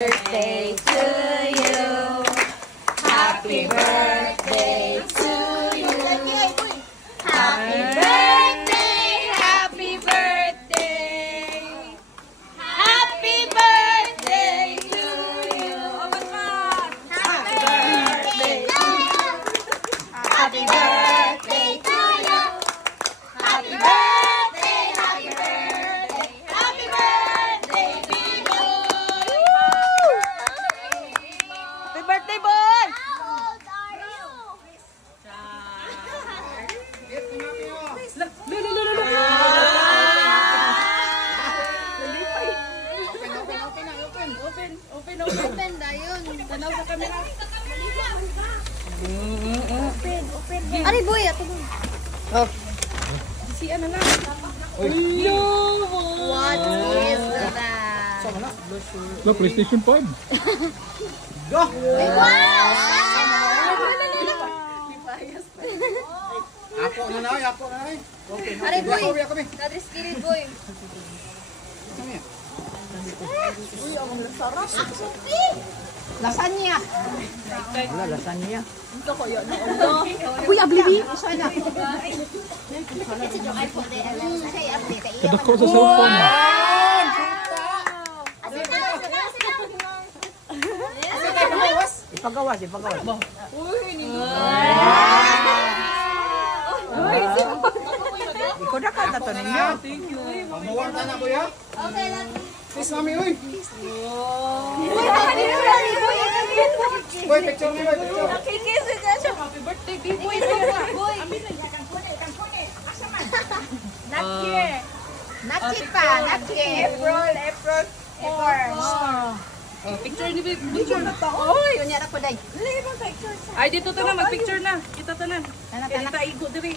Birthday to you. Happy birthday to you. Happy birthday, happy birthday. Happy birthday to you. Happy birthday to you. Happy birthday to you. Happy birthday, happy birthday. Happy birthday, people. Happy birthday, boy! How old are you? Open dayon. Tanaw sa camera. Open. Ari boy, ato boy. Si ano lang. What is that? Look, PlayStation 5. Wow! Ako na na, ako na na. Okay. Ari boy. Ako kami. That is kirid boy. Lasagna. Wala, lasagna. Uy, ablibi. Kadako sa cellphone. Ipagawas. Ikaw na kanta to ninyo. Mamuwang ka na, boy, ha? Okay, lang. Kiss, mami, uy. Boy, Boy, picture mo, boy, picture. nakikisin na siya. Happy birthday, baby. Boy. Not here. Not pa, not April 4. Oh, picture ni baby. Picture na to. Oy. Kunya na ko day. Ay, dito to na. Mag-picture na. Kita to na. Kita igo diri.